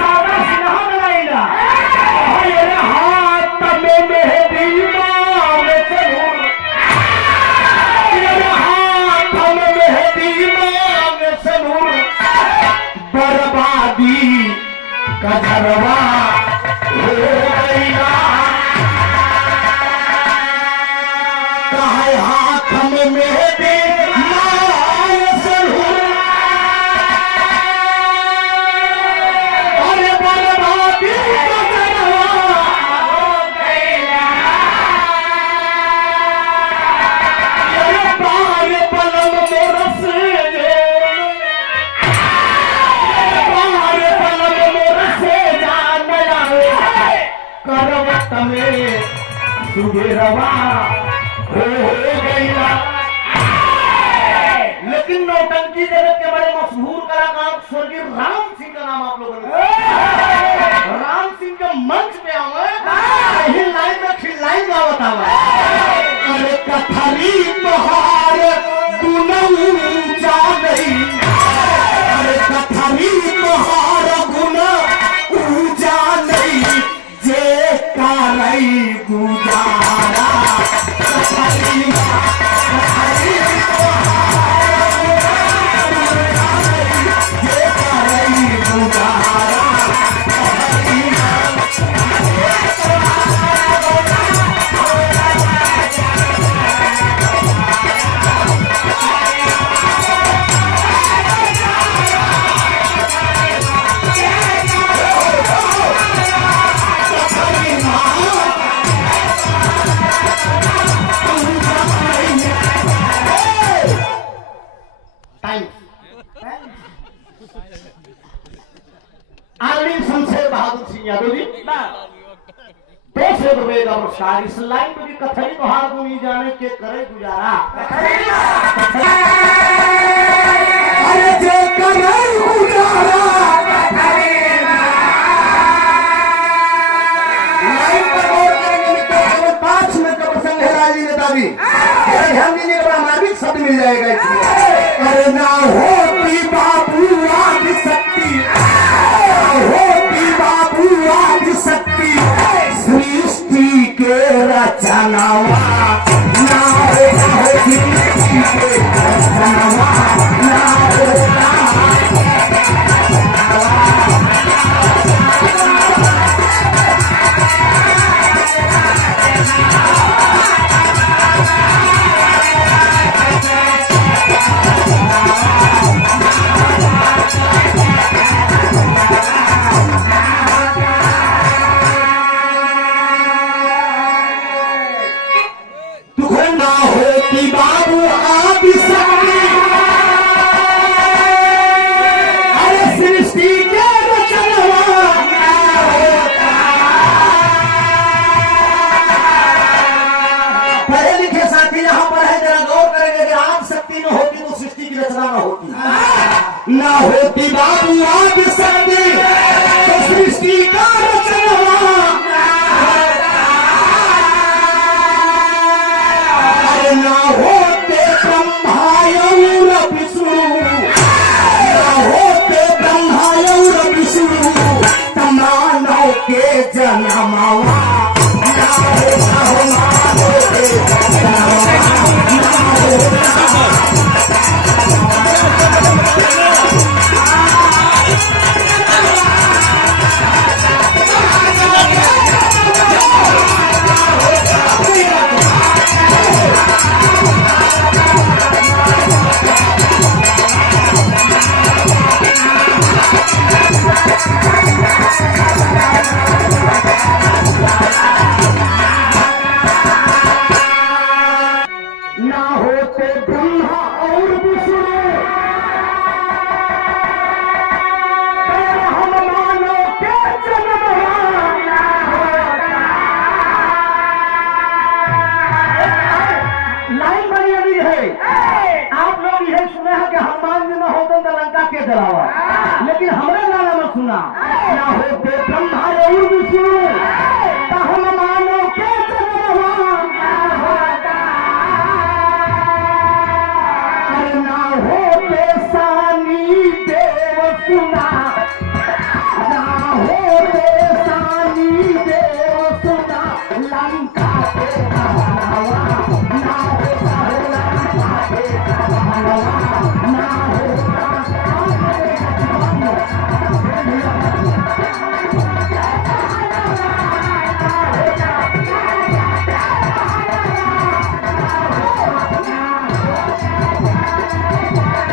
सादा सिन्हा बनाईला मेरे हाथ में मेहंदी मांग चलूं मेरे हाथ में मेहंदी मांग चलूं बर्बादी का झरवा हो गईला कहे हाथ में मेहंदी मांग चलूं अरे बर्बादी का झरवा हो गईला अरे बाल पलम मोर से करवट में सुबेरवा हो गईला। लेकिन नौटंकी जगत के बड़े मशहूर कलाकार स्वर्गीय राम सिंह का नाम आप लोगों ने राम सिंह के मंच पे आवे लाइन में खिलाई का बतावा अरे कथरी तोहार गुनऊ जा गई अरे कथरी तोहार गुनऊ जा गई जे कारई गुजारा कथरी जे कारई गुजारा आर्मी शमशेर बहादुर सिंह यादव जी 200 रुपए का पुरस्कार इस लाइन में भी कथई तोहार को नहीं जाने के करे गुजारा अरे जे करे गुजारा लाइन पर गौर करेंगे तो 5 मिनट का प्रसंग है राजी नेता जी ध्यान दीजिएगा बड़ा मार्मिक शब्द मिल जाएगा इसमें अरे ना होती बाबू आदि शक्ति होती बाबू आदि शक्ति सृष्टि के रचनावा ना होती सृष्टि के रचनावा ना होता बाबू आदि शक्ति अरे सृष्टि के रचनवा पढ़े लिखे साथी यहाँ पर है जरा गौर करेंगे कि आदि शक्ति न होती तो सृष्टि की रचना न होती ना होती बाबू आदि शक्ति तो सृष्टि का रचनवा ना होते ब्रह्मायौर विष्णु ना होते ब्रह्मायौर विष्णु तमानव के जन्मवा ना होते लेकिन हमारे गाना में सुना ना होते ब्रह्मा विष्णु